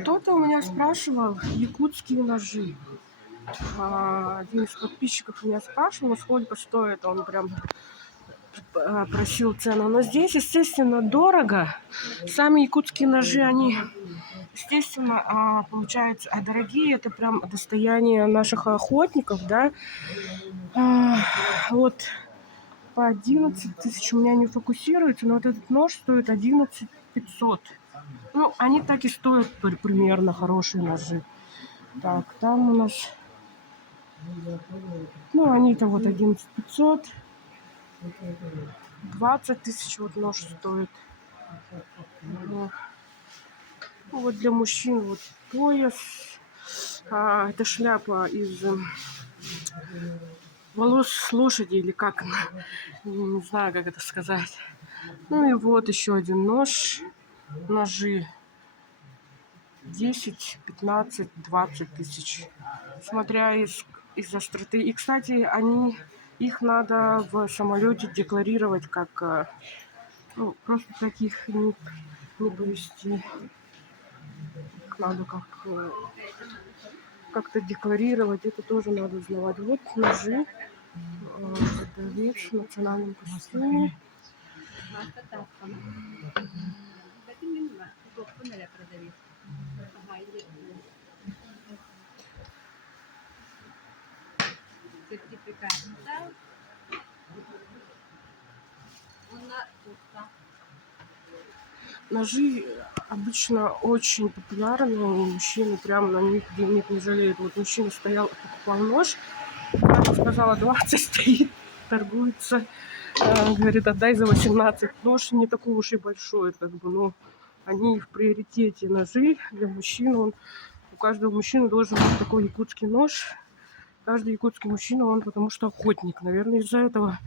Кто-то у меня спрашивал якутские ножи. Один из подписчиков меня спрашивал, сколько стоит. Он прям просил цену. Но здесь, естественно, дорого. Сами якутские ножи, они, естественно, получаются дорогие. Это прям достояние наших охотников, да. Вот по 11 тысяч у меня не фокусируется, но вот этот нож стоит 11 500. Ну, они так и стоят примерно, хорошие ножи. Так, там у нас... Ну, они-то вот 11 500. 20 тысяч вот нож стоит. Ну, вот для мужчин вот пояс. Это шляпа из волос лошади или как она. Не знаю, как это сказать. Ну и вот еще один нож. Ножи 10, 15, 20 тысяч. Смотря из остроты. И, кстати, их надо в самолете декларировать как... Ну, просто таких не повезти. Их надо как-то декларировать. Это тоже надо узнавать. Вот ножи. Продавец в национальном костюме. Ножи обычно очень популярны, у мужчины прям на них денег не жалеют. Вот мужчина стоял, покупал нож, я сказала 20, стоит, торгуется, говорит, отдай за 18. Нож не такой уж и большой, как бы, но они в приоритете ножи для мужчин. У каждого мужчины должен быть такой якутский нож. Каждый якутский мужчина, он потому что охотник, наверное, из-за этого